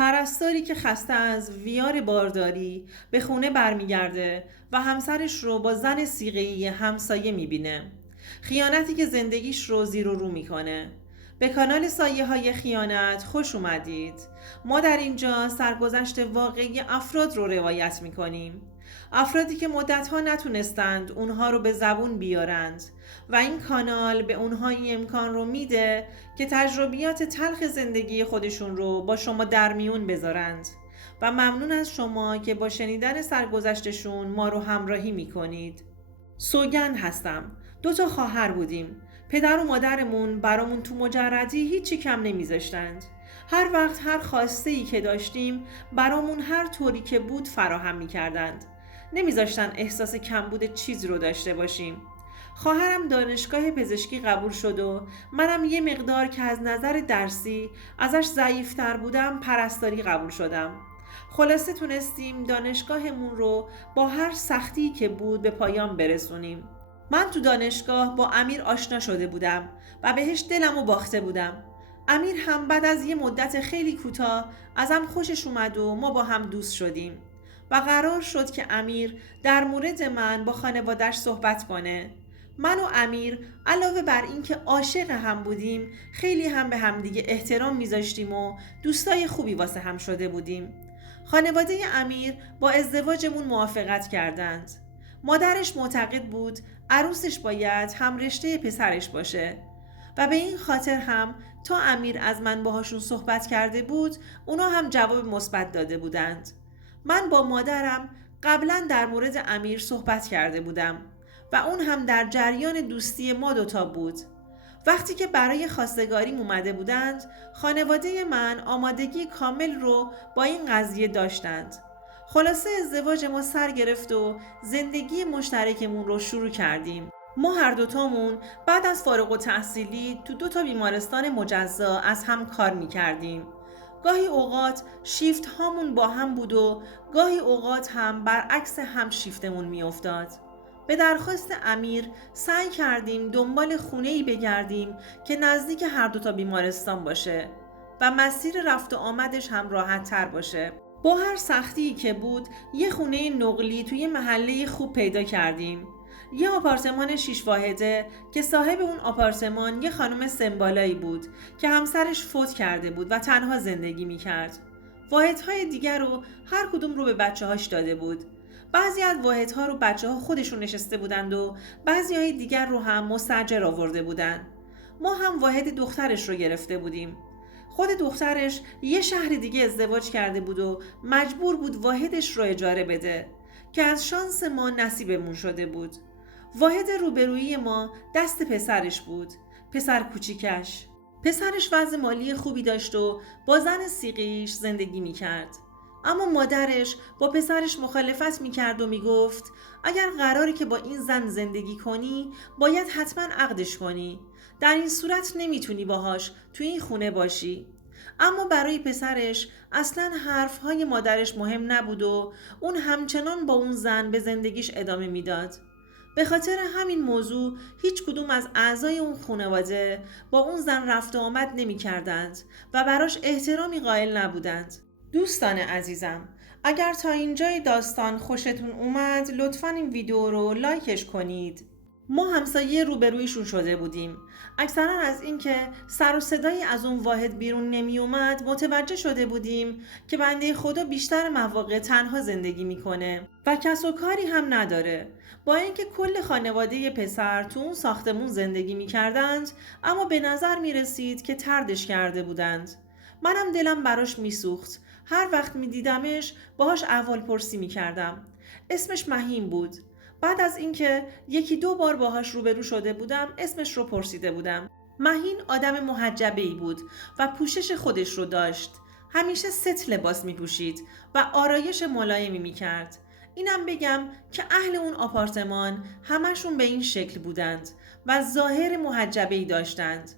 پرستاری که خسته از ویار بارداری به خونه برمیگرده و همسرش رو با زن صیغه‌ای همسایه میبینه. خیانتی که زندگیش رو زیر و رو میکنه. به کانال سایه های خیانت خوش اومدید. ما در اینجا سرگذشت واقعی افراد رو روایت میکنیم. افرادی که مدتها نتونستند اونها رو به زبون بیارند و این کانال به اونها این امکان رو میده که تجربیات تلخ زندگی خودشون رو با شما در میون بذارند و ممنون از شما که با شنیدن سرگذشتشون ما رو همراهی میکنید. سوگند هستم. 2 خواهر بودیم. پدر و مادرمون برامون تو مجردی هیچی کم نمیذاشتند. هر وقت هر خواسته ای که داشتیم برامون هر طوری که بود فراهم میکردند. نمیذاشتن احساس کمبود چیز رو داشته باشیم. خواهرم دانشگاه پزشکی قبول شد و منم یه مقدار که از نظر درسی ازش ضعیفتر بودم پرستاری قبول شدم. خلاصه تونستیم دانشگاهمون رو با هر سختی که بود به پایان برسونیم. من تو دانشگاه با امیر آشنا شده بودم و بهش دلمو باخته بودم. امیر هم بعد از یه مدت خیلی کوتاه ازم خوشش اومد و ما با هم دوست شدیم و قرار شد که امیر در مورد من با خانواده‌اش صحبت کنه. من و امیر علاوه بر اینکه عاشق هم بودیم خیلی هم به همدیگه احترام میذاشتیم و دوستای خوبی واسه هم شده بودیم. خانواده امیر با ازدواجمون موافقت کردند. مادرش معتقد بود عروسش باید هم رشته پسرش باشه و به این خاطر هم تا امیر از من باهاشون صحبت کرده بود اونا هم جواب مثبت داده بودند. من با مادرم قبلا در مورد امیر صحبت کرده بودم و اون هم در جریان دوستی ما دوتا بود. وقتی که برای خواستگاریم اومده بودند خانواده من آمادگی کامل رو با این قضیه داشتند. خلاصه ازدواج ما سر گرفت و زندگی مشترکمون رو شروع کردیم. ما هر دوتامون بعد از فارغ التحصیلی تو 2 بیمارستان مجزا از هم کار میکردیم. گاهی اوقات شیفت هامون با هم بود و گاهی اوقات هم برعکس هم شیفتمون میافتاد. به درخواست امیر سعی کردیم دنبال خونه‌ای بگردیم که نزدیک هر 2 بیمارستان باشه و مسیر رفت و آمدش هم راحت تر باشه. با هر سختی که بود یه خونه نقلی توی محله خوب پیدا کردیم. یه آپارتمان 6 واحده که صاحب اون آپارتمان یه خانم سنبالایی بود که همسرش فوت کرده بود و تنها زندگی میکرد. واحدهای دیگر رو هر کدوم رو به بچه‌هاش داده بود. بعضی از واحدها رو بچه‌ها خودشون نشسته بودند و بعضی های دیگر رو هم مستاجر آورده بودند. ما هم واحد دخترش رو گرفته بودیم. خود دخترش یه شهر دیگه ازدواج کرده بود و مجبور بود واحدش رو اجاره بده که از شانس ما نصیبمون شده بود. واحد روبرویی ما دست پسرش بود، پسر کوچیکش. پسرش وضع مالی خوبی داشت و با زن صیغه‌ایش زندگی میکرد. اما مادرش با پسرش مخالفت میکرد و میگفت اگر قراری که با این زن زندگی کنی باید حتما عقدش کنی. در این صورت نمیتونی باهاش توی این خونه باشی. اما برای پسرش اصلا حرفهای مادرش مهم نبود و اون همچنان با اون زن به زندگیش ادامه میداد. به خاطر همین موضوع هیچ کدوم از اعضای اون خانواده با اون زن رفت و آمد نمی کردند و براش احترامی قائل نبودند. دوستان عزیزم، اگر تا اینجای داستان خوشتون اومد لطفاً این ویدیو رو لایکش کنید. ما همسایه روبرویشون شده بودیم. اکثرا از اینکه سر و صدایی از اون واحد بیرون نمی اومد متوجه شده بودیم که بنده خدا بیشتر مواقع تنها زندگی میکنه و کس و کاری هم نداره. با اینکه کل خانواده پسر تو اون ساختمون زندگی میکردند اما به نظر میرسید که طردش کرده بودند. منم دلم براش میسوخت. هر وقت میدیدمش باهاش احوال پرسی میکردم. اسمش مهین بود. بعد از اینکه 1-2 بار باهاش روبرو شده بودم اسمش رو پرسیده بودم. مهین آدم محجبه‌ای بود و پوشش خودش رو داشت. همیشه ست لباس می پوشید و آرایش ملایمی می کرد. اینم بگم که اهل اون آپارتمان همشون به این شکل بودند و ظاهر محجبه‌ای داشتند.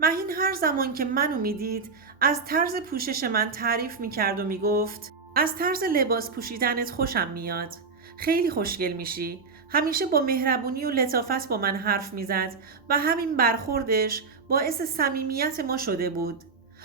مهین هر زمان که منو میدید از طرز پوشش من تعریف می کرد و می گفت از طرز لباس پوشیدنت خوشم میاد. خیلی خوشگل میشی. همیشه با مهربونی و لطافت با من حرف میزد و همین برخوردش باعث صمیمیت ما شده بود.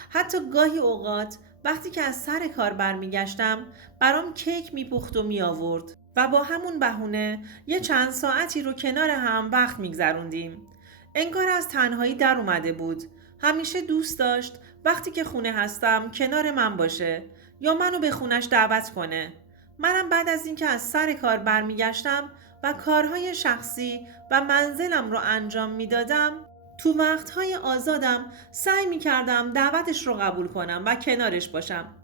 حتی گاهی اوقات وقتی که از سر کار برمیگشتم برام کیک میپخت و میآورد و با همون بهونه یه چند ساعتی رو کنار هم وقت میگذروندیم. انگار از تنهایی در اومده بود. همیشه دوست داشت وقتی که خونه هستم کنار من باشه یا منو به خونش دعوت کنه. منم بعد از اینکه از سر کار برمیگشتم و کارهای شخصی و منزلم رو انجام میدادم، تو وقتهای آزادم سعی میکردم دعوتش رو قبول کنم و کنارش باشم.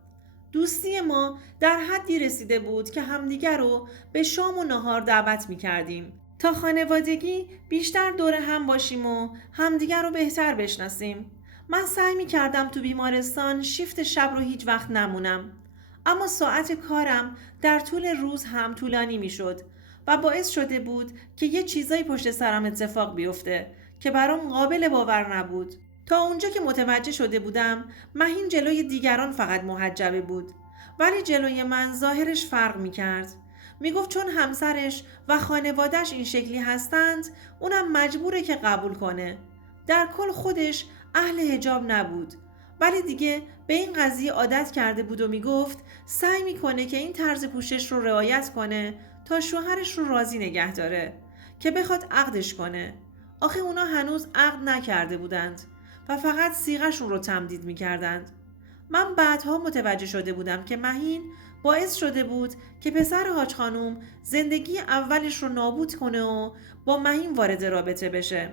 دوستی ما در حدی رسیده بود که همدیگر رو به شام و نهار دعوت میکردیم تا خانوادگی بیشتر دور هم باشیم و همدیگر رو بهتر بشناسیم. من سعی میکردم تو بیمارستان شیفت شب رو هیچ وقت نمونم، اما ساعت کارم در طول روز هم طولانی میشد و باعث شده بود که یه چیزایی پشت سرم اتفاق بیفته که برام قابل باور نبود. تا اونجا که متوجه شده بودم مهین جلوی دیگران فقط محجبه بود، ولی جلوی من ظاهرش فرق میکرد. میگفت چون همسرش و خانوادش این شکلی هستند اونم مجبوره که قبول کنه. در کل خودش اهل حجاب نبود، ولی دیگه به این قضیه عادت کرده بود و میگفت سعی میکنه که این طرز پوشش رو رعایت کنه تا شوهرش رو راضی نگه داره که بخواد عقدش کنه. آخه اونا هنوز عقد نکرده بودند و فقط صیغه‌شون رو تمدید میکردند. من بعدها متوجه شده بودم که مهین باعث شده بود که پسر حاج خانوم زندگی اولش رو نابود کنه و با مهین وارد رابطه بشه.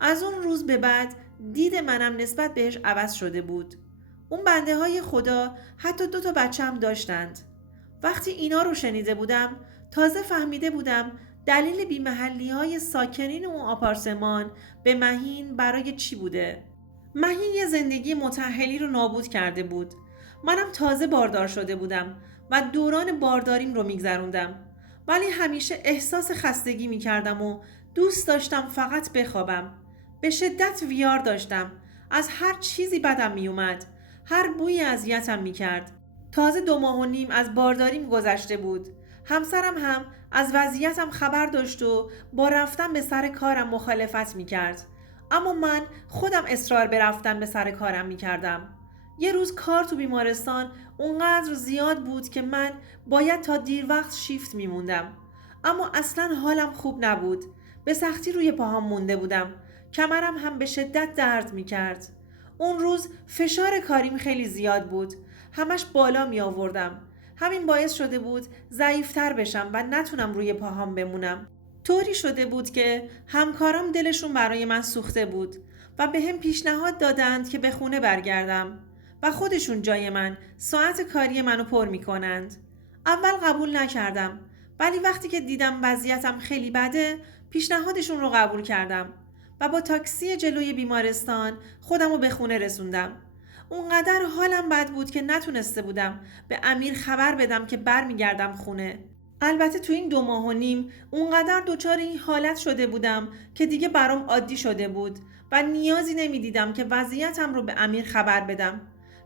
از اون روز به بعد دید منم نسبت بهش عوض شده بود. اون بنده های خدا حتی 2 بچه هم داشتند. وقتی اینا رو شنیده بودم تازه فهمیده بودم دلیل بیمحلی های ساکنین اون آپارتمان به مهین برای چی بوده. مهین یه زندگی متأهلی رو نابود کرده بود. منم تازه باردار شده بودم و دوران بارداریم رو میگذروندم، ولی همیشه احساس خستگی میکردم و دوست داشتم فقط بخوابم. به شدت ویار داشتم. از هر چیزی بدم میومد. هر بویی اذیتم میکرد. تازه 2 ماه و نیم از بارداریم گذشته بود. همسرم هم از وضعیتم خبر داشت و با رفتن به سر کارم مخالفت میکرد. اما من خودم اصرار به رفتن به سر کارم میکردم. یه روز کار تو بیمارستان اونقدر زیاد بود که من باید تا دیر وقت شیفت میموندم. اما اصلا حالم خوب نبود. به سختی روی پاهام مونده بودم. کمرم هم به شدت درد میکرد. اون روز فشار کاریم خیلی زیاد بود. همش بالا می آوردم. همین باعث شده بود ضعیفتر بشم و نتونم روی پاهام بمونم. طوری شده بود که همکارام دلشون برای من سوخته بود و به هم پیشنهاد دادند که به خونه برگردم و خودشون جای من ساعت کاری منو پر می کنند. اول قبول نکردم، ولی وقتی که دیدم وضعیتم خیلی بده پیشنهادشون رو قبول کردم و با تاکسی جلوی بیمارستان خودمو به خونه رسوندم. اونقدر حالم بد بود که نتونسته بودم به امیر خبر بدم که برمیگردم خونه. البته تو این 2 ماه و نیم اونقدر دچار این حالت شده بودم که دیگه برام عادی شده بود و نیازی نمیدیدم که وضعیتم رو به امیر خبر بدم.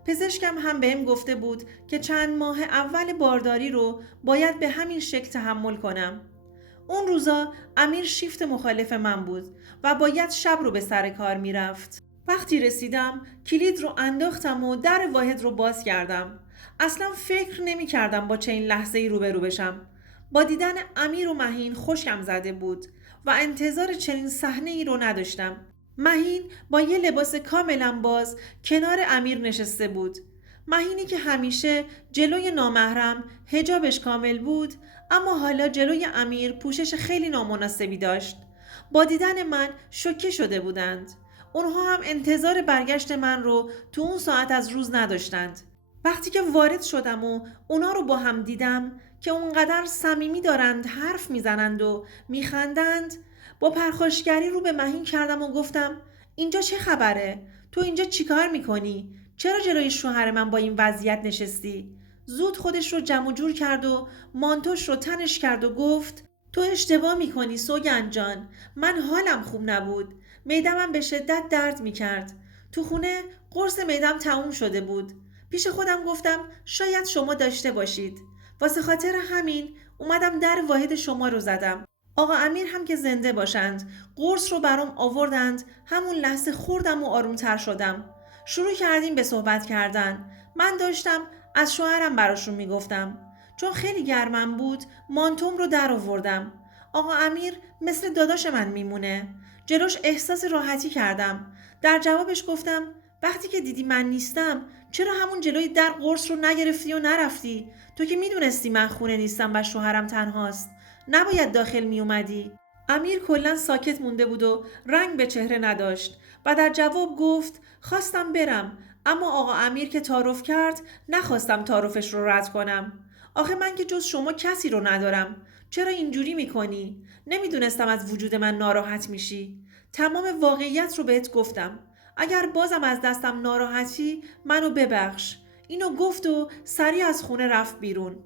پزشکم هم بهم گفته بود که چند ماه اول بارداری رو باید به همین شکل تحمل کنم. اون روزا امیر شیفت مخالف من بود و باید شب رو به سر کار میرفت. وقتی رسیدم کلید رو انداختم و در واحد رو باز کردم. اصلا فکر نمی کردم با چنین لحظه‌ای روبرو بشم. با دیدن امیر و مهین خوشم زده بود و انتظار چنین صحنه‌ای رو نداشتم. مهین با یه لباس کاملا باز کنار امیر نشسته بود. مهینی که همیشه جلوی نامحرم حجابش کامل بود، اما حالا جلوی امیر پوشش خیلی نامناسبی داشت. با دیدن من شوکه شده بودند. اونها هم انتظار برگشت من رو تو اون ساعت از روز نداشتند. وقتی که وارد شدم و اونا رو با هم دیدم که اونقدر صمیمی دارند حرف میزنند و میخندند، با پرخاشگری رو به مهین کردم و گفتم اینجا چه خبره؟ تو اینجا چیکار میکنی؟ چرا جلوی شوهر من با این وضعیت نشستی؟ زود خودش رو جمع جور کرد و مانتوش رو تنش کرد و گفت تو اشتباه میکنی سوگند جان. من حالم خوب نبود. معده‌م به شدت درد میکرد. تو خونه قرص معده‌م تموم شده بود. پیش خودم گفتم شاید شما داشته باشید. واسه خاطر همین اومدم در واحد شما رو زدم. آقا امیر هم که زنده باشند قرص رو برام آوردند. همون لحظه خوردم و آرومتر شدم. شروع کردیم به صحبت کردن. من داشتم از شوهرم براشون میگفتم. چون خیلی گرمم بود مانتوم رو در آوردم. آقا امیر مثل داداش من میمونه. جلوش احساس راحتی کردم. در جوابش گفتم وقتی که دیدی من نیستم چرا همون جلوی در قرص رو نگرفتی و نرفتی؟ تو که میدونستی من خونه نیستم و شوهرم تنهاست. نباید داخل میومدی. امیر کلا ساکت مونده بود و رنگ به چهره نداشت و در جواب گفت خواستم برم، اما آقا امیر که تعارف کرد نخواستم تعارفش رو رد کنم. آخه من که جز شما کسی رو ندارم. چرا اینجوری میکنی؟ نمیدونستم از وجود من ناراحت میشی. تمام واقعیت رو بهت گفتم. اگر بازم از دستم ناراحتی منو ببخش. اینو گفت و سریع از خونه رفت بیرون.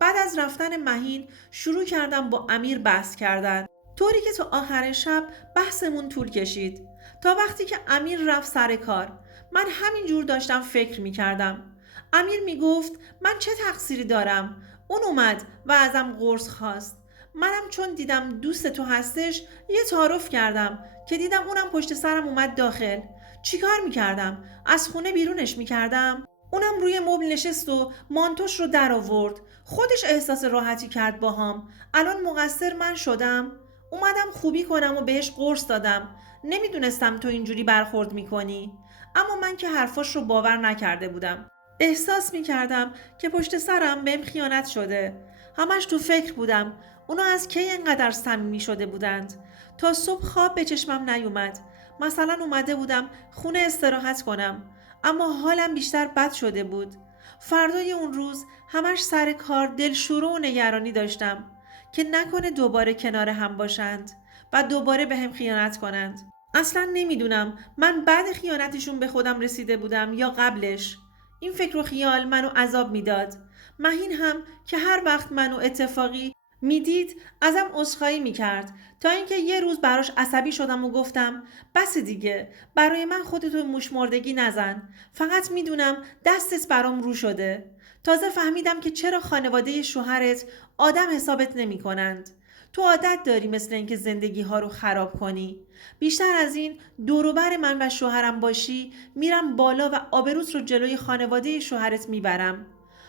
بعد از رفتن مهین شروع کردم با امیر بحث کردن. طوری که تا آخر شب بحثمون طول کشید تا وقتی که امیر رفت سر کار. من همین جور داشتم فکر می کردم. امیر می گفت من چه تقصیری دارم؟ اون اومد و ازم قرص خواست. منم چون دیدم دوست تو هستش یه تعارف کردم که دیدم اونم پشت سرم اومد داخل. چیکار می کردم؟ از خونه بیرونش می کردم؟ اونم روی مبل نشست و مانتوش رو در آورد. خودش احساس راحتی کرد باهام. الان مقصر من شدم؟ اومدم خوبی کنم و بهش قرص دادم. نمیدونستم تو اینجوری برخورد میکنی. اما من که حرفاش رو باور نکرده بودم. احساس میکردم که پشت سرم بهم خیانت شده. همش تو فکر بودم. اونا از کی اینقدر صمیمی شده بودند؟ تا صبح خواب به چشمم نیومد. مثلا اومده بودم خونه استراحت کنم، اما حالم بیشتر بد شده بود. فردای اون روز همش سر کار دلشوره و نگرانی داشتم که نکنه دوباره کنار هم باشند و دوباره به هم خیانت کنند. اصلا نمیدونم من بعد خیانتشون به خودم رسیده بودم یا قبلش. این فکر و خیال منو عذاب میداد. مهین هم که هر وقت منو اتفاقی میدید ازم عذرخواهی میکرد تا اینکه یه روز براش عصبی شدم و گفتم بس دیگه، برای من خودتو موشمردگی نزن. فقط میدونم دستت برام رو شده. تازه فهمیدم که چرا خانواده شوهرت آدم حسابت نمی کنند. تو عادت داری مثل اینکه زندگی ها رو خراب کنی. بیشتر از این دوروبر من و شوهرم باشی میرم بالا و آبروت رو جلوی خانواده شوهرت میبرم.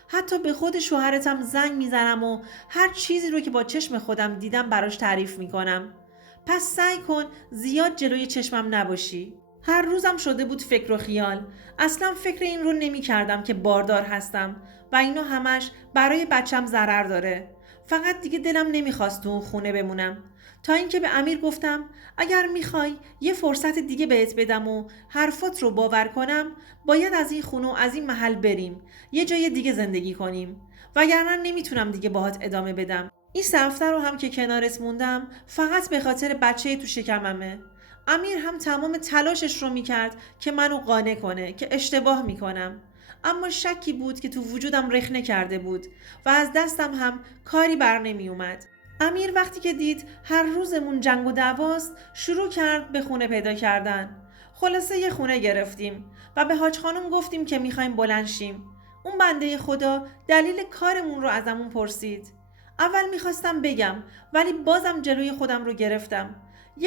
حتی به خود شوهرتم زنگ میزنم و هر چیزی رو که با چشم خودم دیدم براش تعریف میکنم. پس سعی کن زیاد جلوی چشمم نباشی. هر روزم شده بود فکر و خیال. اصلا فکر این رو نمی کردم که باردار هستم و اینا همش برای بچم ضرر داره. فقط دیگه دلم نمیخواست تو اون خونه بمونم. تا اینکه به امیر گفتم اگر میخوای یه فرصت دیگه بهت بدم و حرفات رو باور کنم، باید از این خونه و از این محل بریم، یه جای دیگه زندگی کنیم، وگرنه نمیتونم دیگه باهات ادامه بدم. این 3 هفته رو هم که کنارت موندم فقط به خاطر بچه تو شکممه. امیر هم تمام تلاشش رو میکرد که منو قانع کنه که اشتباه میکنم، اما شکی بود که تو وجودم رخنه کرده بود و از دستم هم کاری بر نمی اومد. امیر وقتی که دید هر روزمون جنگ و دعواست شروع کرد به خونه پیدا کردن. خلاصه یه خونه گرفتیم و به حاج خانم گفتیم که میخوایم بلند شیم. اون بنده خدا دلیل کارمون رو ازمون پرسید. اول میخواستم بگم ولی بازم جلوی خودم رو گرفتم. 1%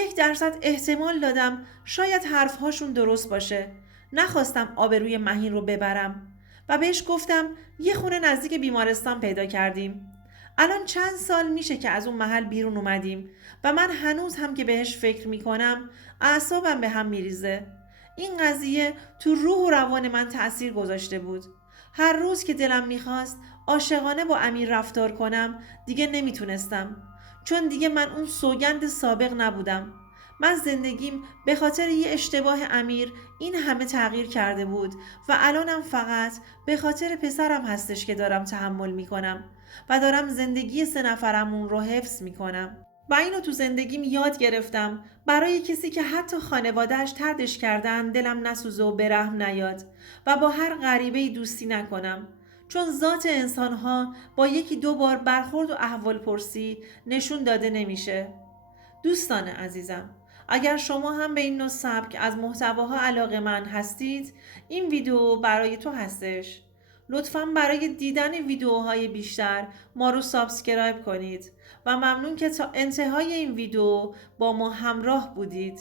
احتمال دادم شاید حرفهاشون درست باشه. نخواستم آبروی مهین رو ببرم و بهش گفتم یه خونه نزدیک بیمارستان پیدا کردیم. الان چند سال میشه که از اون محل بیرون اومدیم و من هنوز هم که بهش فکر میکنم اعصابم به هم میریزه. این قضیه تو روح و روان من تأثیر گذاشته بود. هر روز که دلم میخواست عاشقانه با امیر رفتار کنم دیگه نمیتونستم، چون دیگه من اون سوگند سابق نبودم. من زندگیم به خاطر یه اشتباه امیر این همه تغییر کرده بود و الانم فقط به خاطر پسرم هستش که دارم تحمل میکنم و دارم زندگی 3 نفرمون رو حفظ میکنم. و اینو تو زندگیم یاد گرفتم برای کسی که حتی خانواده‌اش طردش کردن دلم نسوزه و برحم نیاد و با هر غریبه‌ای دوستی نکنم، چون ذات انسان‌ها با 1-2 بار برخورد و احوال پرسی نشون داده نمیشه. دوستان عزیزم، اگر شما هم به این نوع سبک از محتواها علاقه‌مند هستید، این ویدیو برای تو هستش. لطفاً برای دیدن ویدیوهای بیشتر ما رو سابسکرایب کنید و ممنون که تا انتهای این ویدیو با ما همراه بودید.